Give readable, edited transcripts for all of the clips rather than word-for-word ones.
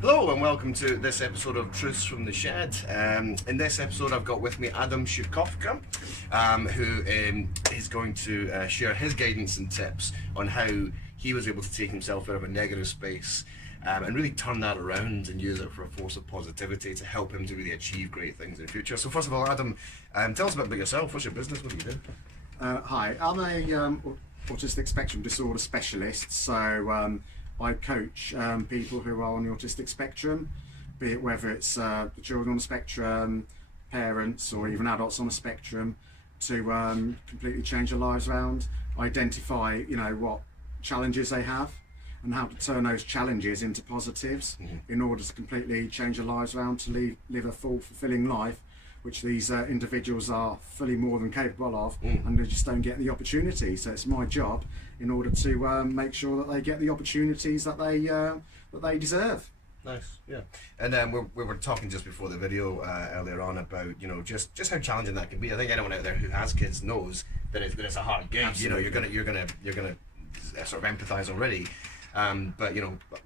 Hello and welcome to this episode of Truths from the Shed. In this episode I've got with me Adam who is going to share his guidance and tips on how he was able to take himself out of a negative space and really turn that around and use it for a force of positivity to help him to really achieve great things in the future. So first of all, Adam, tell us a bit about yourself. What's your business? What do you do? Hi, I'm a autistic spectrum disorder specialist, so I coach people who are on the autistic spectrum, be it whether it's the children on the spectrum, parents, or even adults on the spectrum, to completely change their lives around, identify, what challenges they have, and how to turn those challenges into positives in order to completely change their lives around to live a full, fulfilling life, which these individuals are fully more than capable of, and they just don't get the opportunity. So it's my job in order to make sure that they get the opportunities that they deserve. Nice, yeah. And we were talking just before the video earlier on about just how challenging that can be. I think anyone out there who has kids knows that it's a hard gig. Absolutely. You're gonna sort of empathise already. But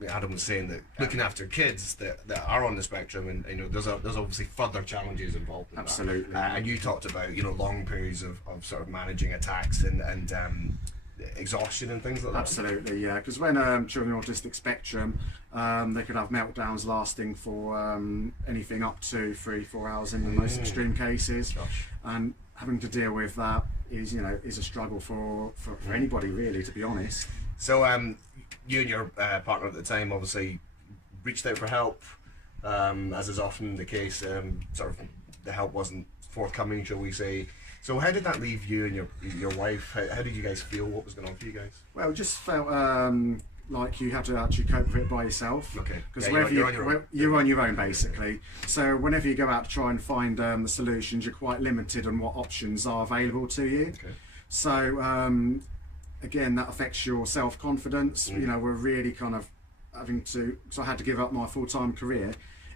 Adam was saying that looking after kids that are on the spectrum, and there's obviously further challenges involved in Absolutely. that. And you talked about long periods of sort of managing attacks and exhaustion and things like that. Absolutely, yeah. Because when children on the autistic spectrum, they could have meltdowns lasting for anything up to 3-4 hours in the most extreme cases. Gosh. And having to deal with that is a struggle for anybody, really, to be honest. So you and your partner at the time obviously reached out for help, as is often the case. Sort of the help wasn't forthcoming, shall we say. So how did that leave you and your wife? How did you guys feel? What was going on for you guys? Well, it just felt like you had to actually cope with it by yourself. Okay. Because Yeah, you're on your own, basically. So whenever you go out to try and find the solutions, you're quite limited on what options are available to you. Okay. So again, that affects your self-confidence. We're really kind of having to, because I had to give up my full-time career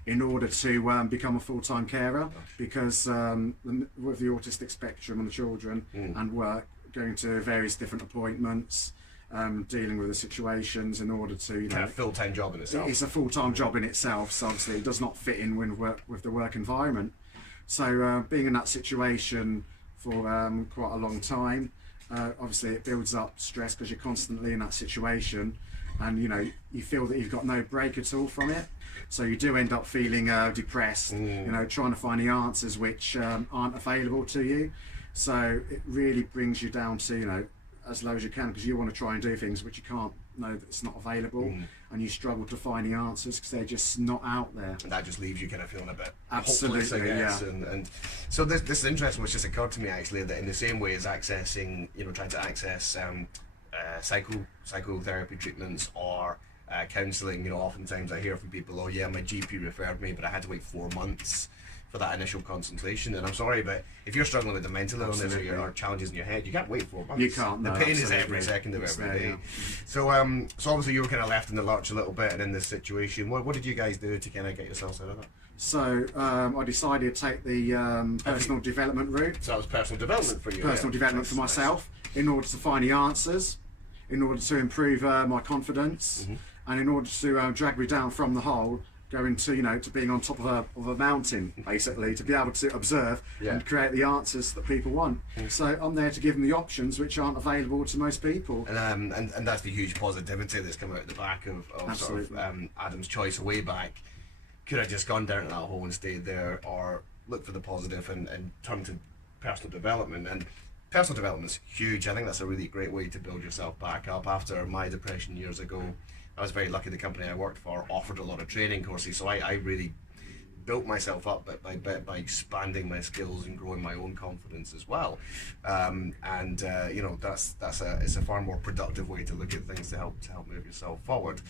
in order to become a full-time carer, because with the autistic spectrum and the children and work, going to various different appointments, dealing with the situations in order to, Kind of full-time job in itself. It's a full-time job in itself, so obviously it does not fit in with the work environment. So being in that situation for quite a long time, obviously it builds up stress because you're constantly in that situation, and you feel that you've got no break at all from it. So you do end up feeling depressed, trying to find the answers which aren't available to you. So it really brings you down to as low as you can, because you want to try and do things which you can't know that it's not available, and you struggle to find the answers because they're just not out there. And that just leaves you kind of feeling a bit Absolutely, hopeless, I guess. yeah. And so this is interesting, which just occurred to me actually, that in the same way as accessing, trying to access psychotherapy treatments or counselling, oftentimes I hear from people, oh yeah, my GP referred me, but I had to wait 4 months for that initial consultation. And I'm sorry, but if you're struggling with the mental illness or challenges in your head, you can't wait 4 months. You can't. The No, pain absolutely. is every second of every day. Yeah. So obviously you were kind of left in the lurch a little bit, and in this situation, what did you guys do to kind of get yourselves out of that? So I decided to take the personal development route. So that was personal development for you. Personal development for myself, in order to find the answers, in order to improve my confidence, and in order to drag me down from the hole, going to to being on top of a mountain, basically, to be able to observe and create the answers that people want. So I'm there to give them the options which aren't available to most people. And that's the huge positivity that's come out the back of sort of Adam's choice way back. Could I just gone down to that hole and stayed there, or look for the positive and turn to personal development? And personal development's huge. I think that's a really great way to build yourself back up. After my depression years ago, I was very lucky the company I worked for offered a lot of training courses, so I really built myself up bit by bit by expanding my skills and growing my own confidence as well. It's a far more productive way to look at things to help move yourself forward.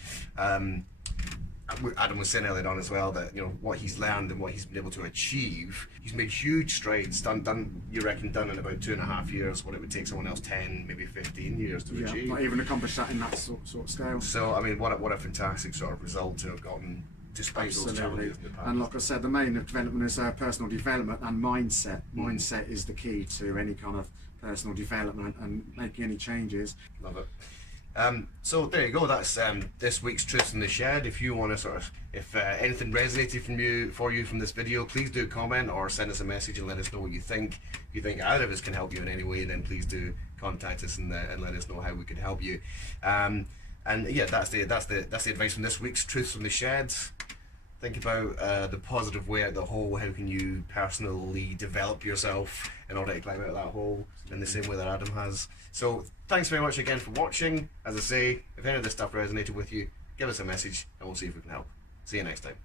Adam was saying earlier on as well that what he's learned and what he's been able to achieve, he's made huge strides. Done you reckon done in about 2.5 years what it would take someone else 10, maybe 15 years to achieve. Not even accomplish that in that sort of scale. So I mean, what a fantastic sort of result to have gotten despite those challenges in the past. And like I said, the main development is personal development and mindset. Mindset is the key to any kind of personal development and making any changes. Love it. So there you go. That's this week's Truths in the Shed. If you want to if anything resonated for you from this video, please do comment or send us a message and let us know what you think. If you think either of us can help you in any way, then please do contact us and let us know how we can help you. And yeah, that's the advice from this week's Truths from the Shed. Think about the positive way out the hole. How can you personally develop yourself in order to climb out of that hole in the same way that Adam has? So thanks very much again for watching. As I say, if any of this stuff resonated with you, give us a message and we'll see if we can help. See you next time.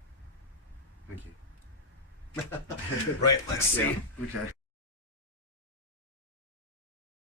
Thank you. Right, let's see. Yeah, okay.